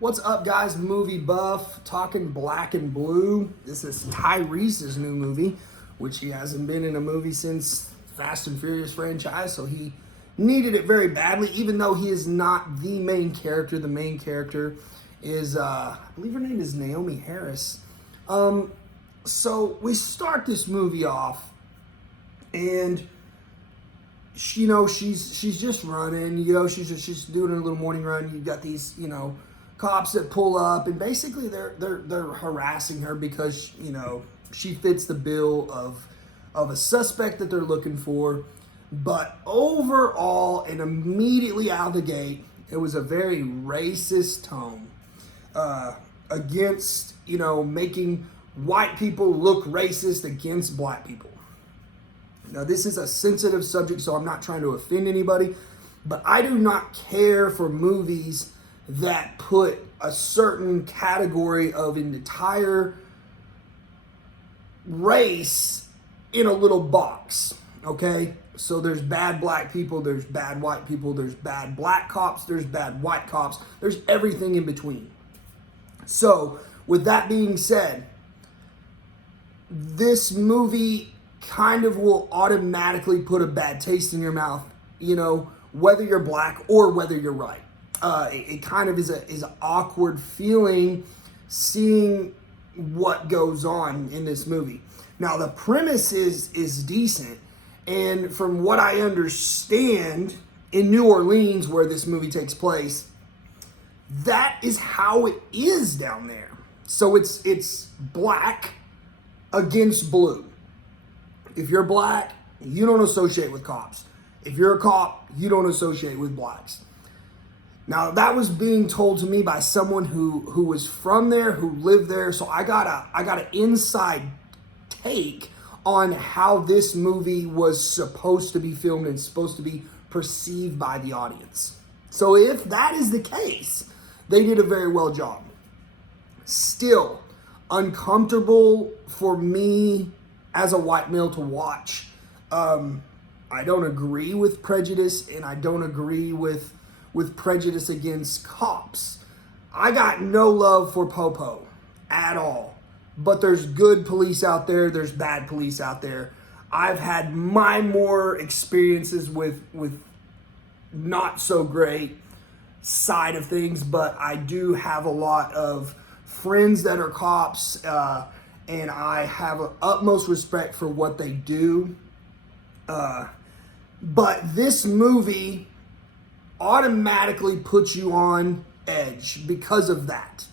What's up, guys? Movie buff, talking black and blue. This is Tyrese's new movie, which he hasn't been in a movie since Fast and Furious franchise, so he needed it very badly, even though he is not the main character. The main character is, I believe her name is Naomi Harris. So we start this movie off, and she's just running. She's doing a little morning run. You've got these, cops that pull up, and basically they're harassing her because she fits the bill of a suspect that they're looking for. But overall, and immediately out of the gate, it was a very racist tone against making white people look racist against black people. Now, this is a sensitive subject, so I'm not trying to offend anybody, but I do not care for movies that put a certain category of an entire race in a little box, okay? So there's bad black people, there's bad white people, there's bad black cops, there's bad white cops, there's everything in between. So, with that being said, this movie kind of will automatically put a bad taste in your mouth, whether you're black or whether you're white. It kind of is an awkward feeling seeing what goes on in this movie. Now, the premise is decent, and from what I understand, in New Orleans, where this movie takes place, that is how it is down there. So it's black against blue. If you're black, you don't associate with cops. If you're a cop, you don't associate with blacks. Now, that was being told to me by someone who was from there, who lived there. So I got an inside take on how this movie was supposed to be filmed and supposed to be perceived by the audience. So if that is the case, they did a very well job. Still, uncomfortable for me as a white male to watch. I don't agree with prejudice, and I don't agree with prejudice against cops. I got no love for Popo at all. But there's good police out there, there's bad police out there. I've had my more experiences with not so great side of things, but I do have a lot of friends that are cops, and I have an utmost respect for what they do. But this movie automatically puts you on edge because of that.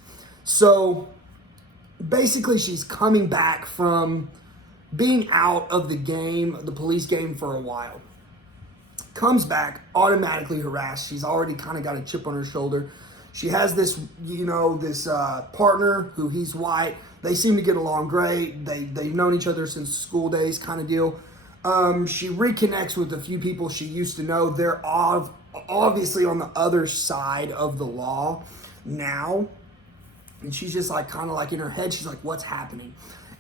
So basically, she's coming back from being out of the game, the police game, for a while. Comes back, automatically harassed. She's already kind of got a chip on her shoulder. She has this, this partner who he's white. They seem to get along great. They've known each other since school days, kind of deal. She reconnects with a few people she used to know. They're obviously on the other side of the law now. And she's just kind of in her head, she's like, what's happening?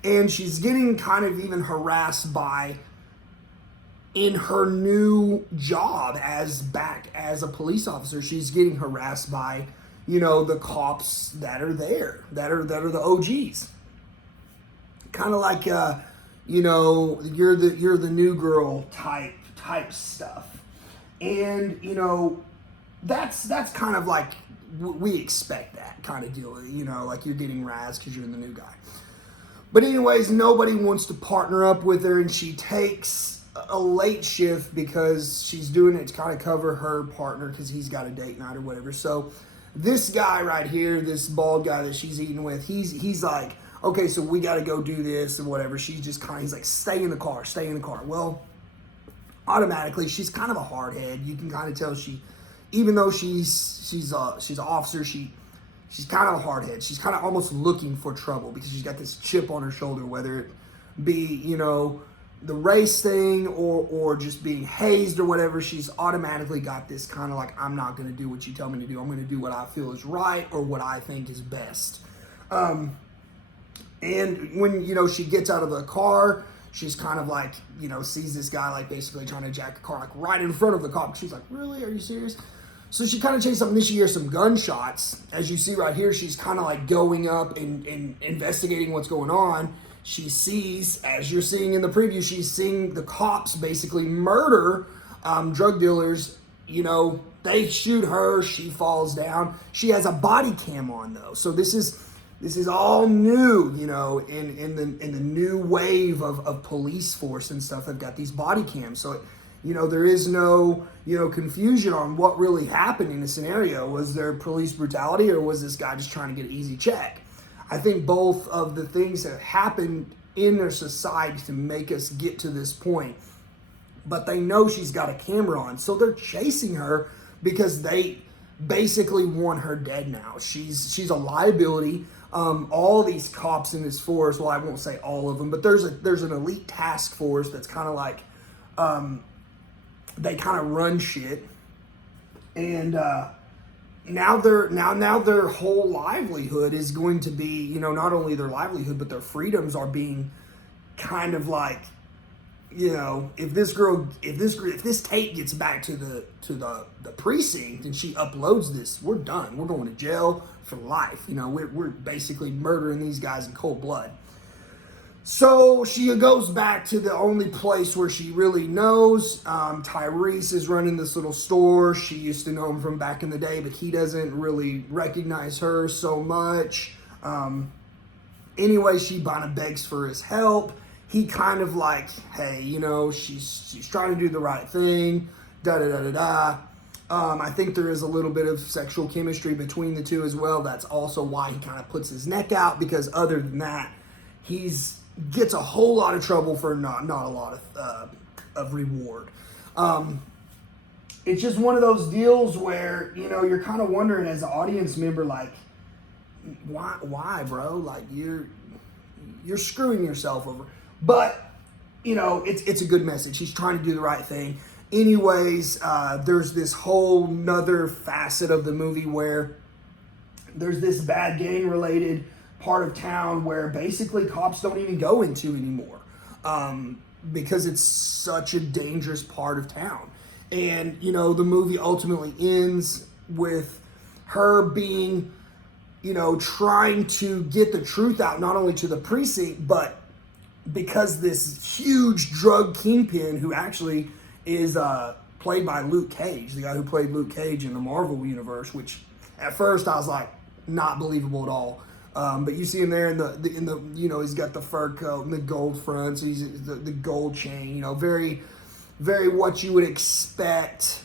And she's getting kind of even harassed in her new job as a police officer. She's getting harassed by, the cops that are there, that are the OGs. Kind of like, you're the new girl type stuff. And, that's kind of like, we expect that kind of deal, like you're getting razzed because you're the new guy. But anyways, nobody wants to partner up with her, and she takes a late shift because she's doing it to kind of cover her partner because he's got a date night or whatever. So this guy right here, this bald guy that she's eating with, he's like, okay, so we got to go do this and whatever. She's just he's like, stay in the car. Well, automatically, she's kind of a hard head. You can kind of tell even though she's an officer, she's kind of a hard head. She's kind of almost looking for trouble because she's got this chip on her shoulder, whether it be, the race thing or just being hazed or whatever. She's automatically got this kind of like, I'm not going to do what you tell me to do. I'm going to do what I feel is right or what I think is best. And when, she gets out of the car, she's kind of like, sees this guy like basically trying to jack a car like right in front of the cop. She's like, really? Are you serious? So she kind of chases up, and then she hears some gunshots. As you see right here, she's kind of like going up and investigating what's going on. She sees, as you're seeing in the preview, she's seeing the cops basically murder drug dealers. You know, they shoot her, she falls down. She has a body cam on though, so this is all new, you know, in the new wave of police force and stuff. They've got these body cams, so you know there is no, you know, confusion on what really happened in the scenario. Was there police brutality, or was this guy just trying to get an easy check? I think both of the things that happened in their society to make us get to this point. But they know she's got a camera on, so they're chasing her because they basically want her dead now. She's a liability. All these cops in this force, well, I won't say all of them, but there's an elite task force that's kind of like, they kind of run shit, and now their whole livelihood is going to be, you know, not only their livelihood but their freedoms are being kind of like, you know, if this tape gets back to the precinct and she uploads this, we're done. We're going to jail for life. You know, we're basically murdering these guys in cold blood. So she goes back to the only place where she really knows. Tyrese is running this little store. She used to know him from back in the day, but he doesn't really recognize her so much. Anyway, she kind of begs for his help. He kind of like, hey, you know, she's trying to do the right thing, da-da-da-da-da. I think there is a little bit of sexual chemistry between the two as well. That's also why he kind of puts his neck out, because other than that, gets a whole lot of trouble for not a lot of reward. It's just one of those deals where, you know, you're kind of wondering as an audience member, like, why, bro? Like, you're screwing yourself over. But, you know, it's a good message. He's trying to do the right thing. Anyways, there's this whole nother facet of the movie where there's this bad gang-related part of town where basically cops don't even go into anymore, because it's such a dangerous part of town. And, you know, the movie ultimately ends with her being, you know, trying to get the truth out, not only to the precinct, but because this huge drug kingpin, who actually is played by Luke Cage, the guy who played Luke Cage in the Marvel universe, which at first I was like, not believable at all. But you see him there in the you know, he's got the fur coat and the gold front, so he's the gold chain, you know, very, very what you would expect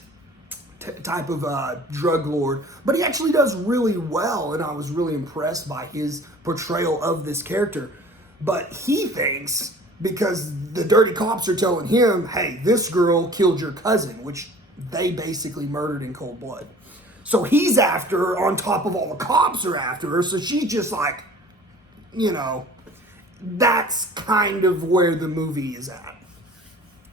type of drug lord. But he actually does really well, and I was really impressed by his portrayal of this character. But he thinks, because the dirty cops are telling him, hey, this girl killed your cousin, which they basically murdered in cold blood. So he's after her on top of all the cops are after her. So she's just like, you know, that's kind of where the movie is at.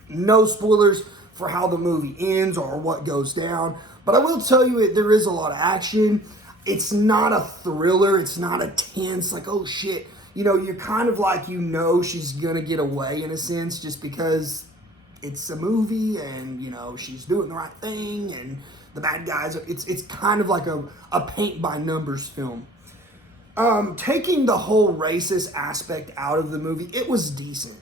No spoilers for how the movie ends or what goes down. But I will tell you, there is a lot of action. It's not a thriller. It's not a tense, like, oh shit. You know, you're kind of like, you know, she's going to get away in a sense, just because it's a movie and, you know, she's doing the right thing and the bad guys. It's kind of like a paint by numbers film. Taking the whole racist aspect out of the movie, it was decent.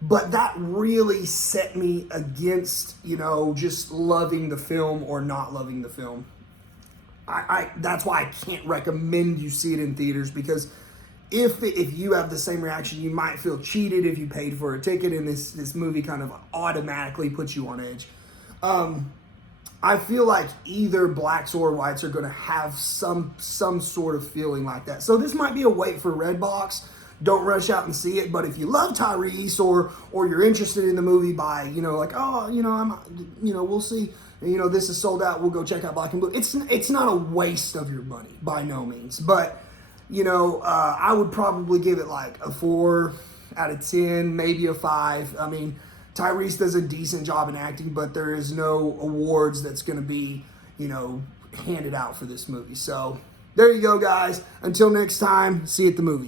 But that really set me against, you know, just loving the film or not loving the film. That's why I can't recommend you see it in theaters, because if you have the same reaction, you might feel cheated if you paid for a ticket, and this movie kind of automatically puts you on edge. I feel like either blacks or whites are going to have some sort of feeling like that. So this might be a wait for Redbox. Don't rush out and see it. But if you love Tyrese or you're interested in the movie by, you know, like, oh, you know, we'll see. You know, this is sold out. We'll go check out Black and Blue. It's not a waste of your money by no means. But, you know, I would probably give it like a 4 out of 10, maybe a 5. I mean, Tyrese does a decent job in acting, but there is no awards that's going to be, you know, handed out for this movie. So there you go, guys. Until next time, see you at the movies.